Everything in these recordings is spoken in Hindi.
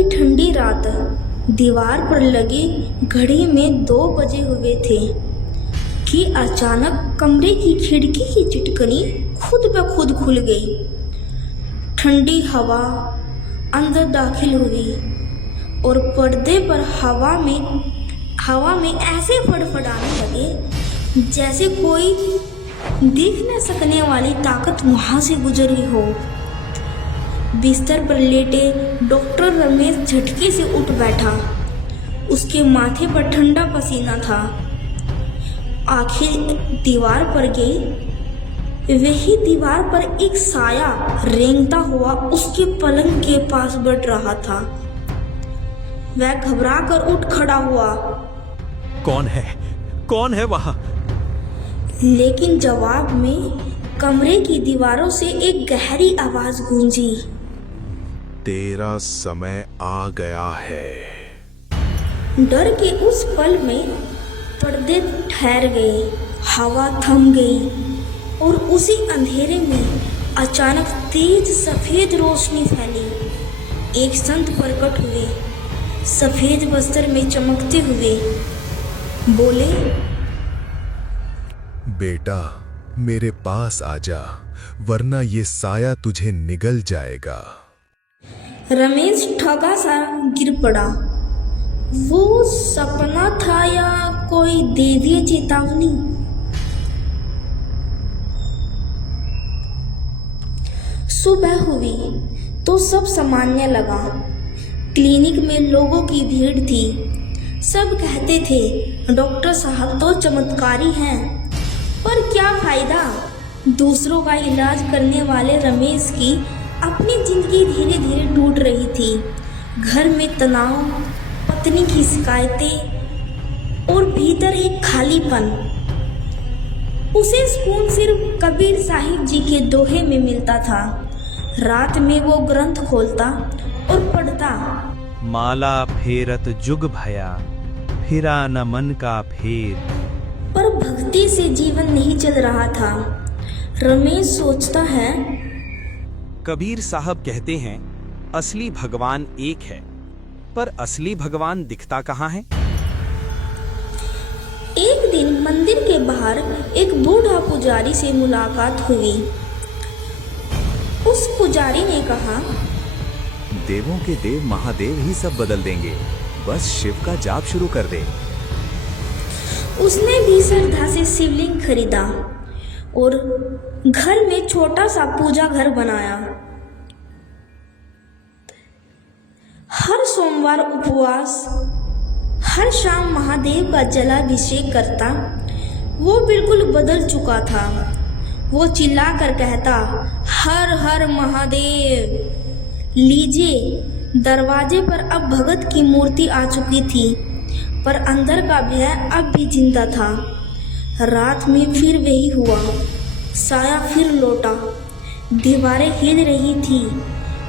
की ठंडी रात, दीवार पर लगी घड़ी में 2 बजे हुए थे कि अचानक कमरे की खिड़की की चिटकनी खुद ब खुद खुल गई। ठंडी हवा अंदर दाखिल हुई और पर्दे पर हवा में ऐसे फड़फड़ाने लगे जैसे कोई दिख न सकने वाली ताकत वहां से गुजरी हो। बिस्तर पर लेटे डॉक्टर रमेश झटके से उठ बैठा। उसके माथे पर ठंडा पसीना था। आंखें दीवार पर गई। वही दीवार पर एक साया रेंगता हुआ उसके पलंग के पास बढ़ रहा था। वह घबरा कर उठ खड़ा हुआ। कौन है वहां? लेकिन जवाब में कमरे की दीवारों से एक गहरी आवाज गूंजी। तेरा समय आ गया है। डर के उस पल में पर्दे ठहर गए, हवा थम गई और उसी अंधेरे में अचानक तेज सफेद रोशनी फैली। एक संत प्रकट हुए, सफेद वस्त्र में चमकते हुए बोले, बेटा मेरे पास आजा, वरना ये साया तुझे निगल जाएगा। रमेश ठगा सा गिर पड़ा। वो सपना था या कोई दैवीय चेतावनी? सुबह हुई तो सब सामान्य लगा। क्लिनिक में लोगों की भीड़ थी। सब कहते थे डॉक्टर साहब तो चमत्कारी हैं, पर क्या फायदा? दूसरों का इलाज करने वाले रमेश की अपनी जिंदगी धीरे धीरे टूट रही थी। घर में तनाव, पत्नी की शिकायतें और भीतर एक खालीपन। उसे सुकून सिर्फ कबीर साहिब जी के दोहे में मिलता था। रात में वो ग्रंथ खोलता और पढ़ता, माला फेरत जुग भया, फिरा न मन का फेर। पर भक्ति से जीवन नहीं चल रहा था। रमेश सोचता है, कबीर साहब कहते हैं असली भगवान एक है, पर असली भगवान दिखता कहाँ है? एक दिन मंदिर के बाहर एक बूढ़ा पुजारी से मुलाकात हुई। उस पुजारी ने कहा, देवों के देव महादेव ही सब बदल देंगे, बस शिव का जाप शुरू कर दे। उसने भी श्रद्धा से शिवलिंग खरीदा और घर में छोटा सा पूजा घर बनाया। हर सोमवार उपवास, हर शाम महादेव का जलाभिषेक करता। वो बिल्कुल बदल चुका था। वो चिल्लाकर कहता, हर हर महादेव। लीजिए, दरवाजे पर अब भगत की मूर्ति आ चुकी थी, पर अंदर का भय अब भी जिंदा था। रात में फिर वही हुआ। साया फिर लौटा। दीवारें हिल रही थी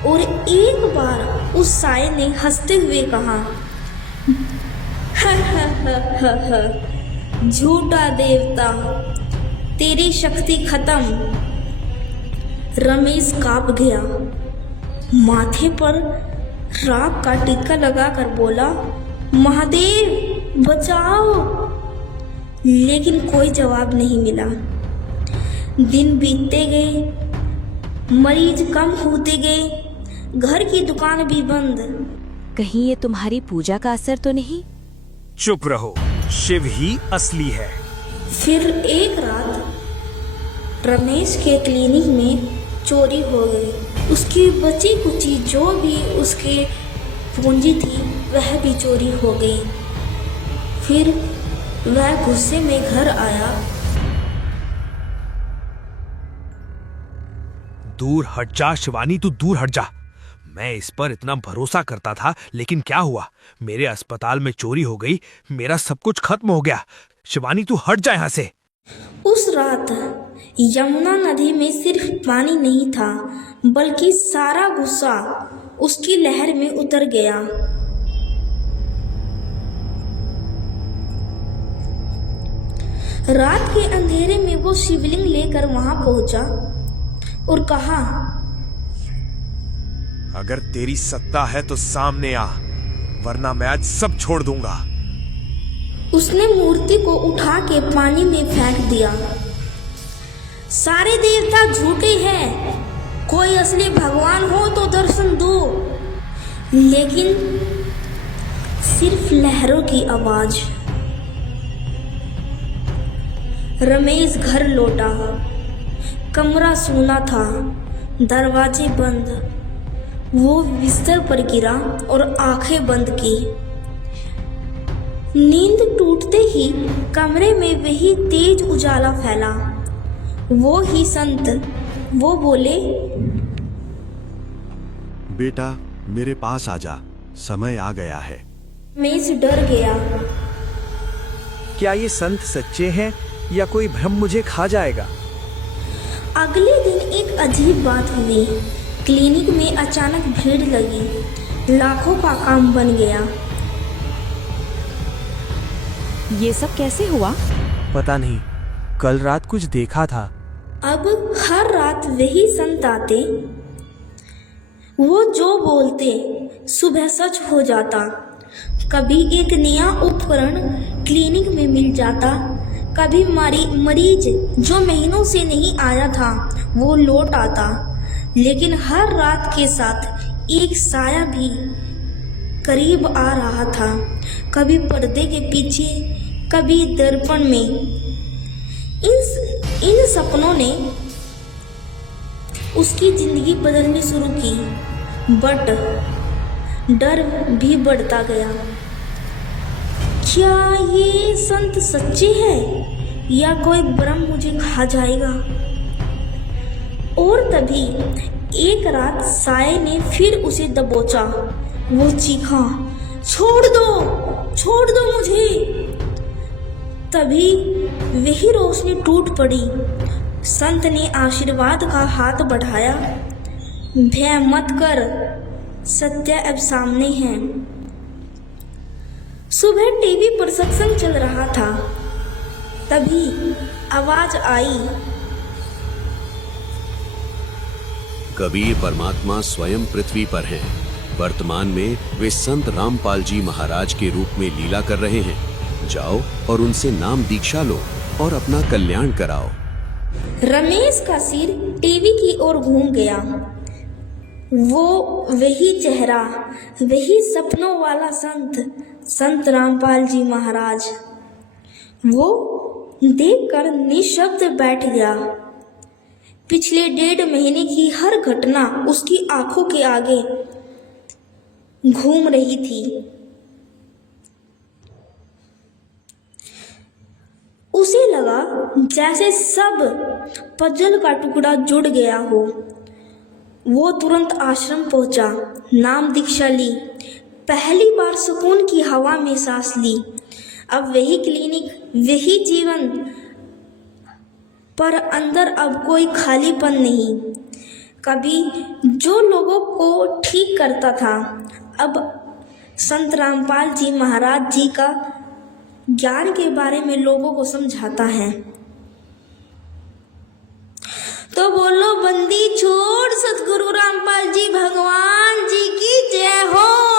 और एक बार उस साये ने हंसते हुए कहा, हा, झूठा देवता, तेरी शक्ति खत्म। रमेश कांप गया। माथे पर राख का टीका लगाकर बोला, महादेव बचाओ। लेकिन कोई जवाब नहीं मिला। दिन बीतते गए, मरीज कम होते गए, घर की दुकान भी बंद। कहीं ये तुम्हारी पूजा का असर तो नहीं? चुप रहो, शिव ही असली है। फिर एक रात रमेश के क्लिनिक में चोरी हो गई। उसकी बची कुची जो भी उसके पूंजी थी वह भी चोरी हो गई। फिर वह गुस्से में घर आया। दूर हट जा शिवानी, तू दूर हट जा। मैं इस पर इतना भरोसा करता था, लेकिन क्या हुआ? मेरे अस्पताल में चोरी हो गई, मेरा सब कुछ खत्म हो गया। शिवानी तू हट जा यहाँ से। उस रात यमुना नदी में सिर्फ पानी नहीं था, बल्कि सारा गुस्सा उसकी लहर में उतर गया। रात के अंधेरे में वो शिवलिंग लेकर वहां पहुंचा और कहा, अगर तेरी सत्ता है तो सामने आ, वरना मैं आज सब छोड़ दूंगा। उसने मूर्ति को उठा के पानी में फेंक दिया। सारे देवता झूठे हैं, कोई असली भगवान हो तो दर्शन दो। लेकिन सिर्फ लहरों की आवाज। रमेश घर लौटा। कमरा सूना था, दरवाजे बंद। वो बिस्तर पर गिरा और आंखें बंद की। नींद टूटते ही कमरे में वही तेज उजाला फैला। वो ही संत। वो बोले, बेटा मेरे पास आजा, समय आ गया है। रमेश डर गया। क्या ये संत सच्चे हैं या कोई भ्रम मुझे खा जाएगा? अगले दिन एक अजीब बात हुई। क्लिनिक में अचानक भीड़ लगी। लाखों का काम बन गया। ये सब कैसे हुआ? पता नहीं, कल रात कुछ देखा था। अब हर रात वही संत आते। वो जो बोलते सुबह सच हो जाता। कभी एक नया उपकरण क्लिनिक में मिल जाता, कभी मरीज जो महीनों से नहीं आया था वो लौट आता। लेकिन हर रात के साथ एक साया भी करीब आ रहा था, कभी पर्दे के पीछे, कभी दर्पण में। इन सपनों ने उसकी जिंदगी बदलनी शुरू की, बट डर भी बढ़ता गया। क्या ये संत सच्चे हैं या कोई भ्रम मुझे खा जाएगा? और तभी एक रात साये ने फिर उसे दबोचा। वो चीखा, छोड़ दो मुझे। तभी वही रोशनी टूट पड़ी। संत ने आशीर्वाद का हाथ बढ़ाया। भय मत कर, सत्य अब सामने है। सुबह टीवी पर सत्संग चल रहा था। तभी आवाज आई, कबीर परमात्मा स्वयं पृथ्वी पर हैं। वर्तमान में वे संत रामपाल जी महाराज के रूप में लीला कर रहे हैं। जाओ और उनसे नाम दीक्षा लो और अपना कल्याण कराओ। रमेश का सिर टीवी की ओर घूम गया। वो वही चेहरा, वही सपनों वाला संत रामपाल जी महाराज। वो देखकर निशब्द बैठ गया। पिछले 1.5 महीने की हर घटना उसकी आंखों के आगे घूम रही थी। उसे लगा जैसे सब पजल का टुकड़ा जुड़ गया हो। वो तुरंत आश्रम पहुंचा, नाम दीक्षा ली, पहली बार सुकून की हवा में सांस ली। अब वही क्लिनिक, वही जीवन, पर अंदर अब कोई खालीपन नहीं। कभी जो लोगों को ठीक करता था, अब संत रामपाल जी महाराज जी का ज्ञान के बारे में लोगों को समझाता है। तो बोलो, बंदी छोड़ सतगुरु रामपाल जी भगवान जी की जय हो।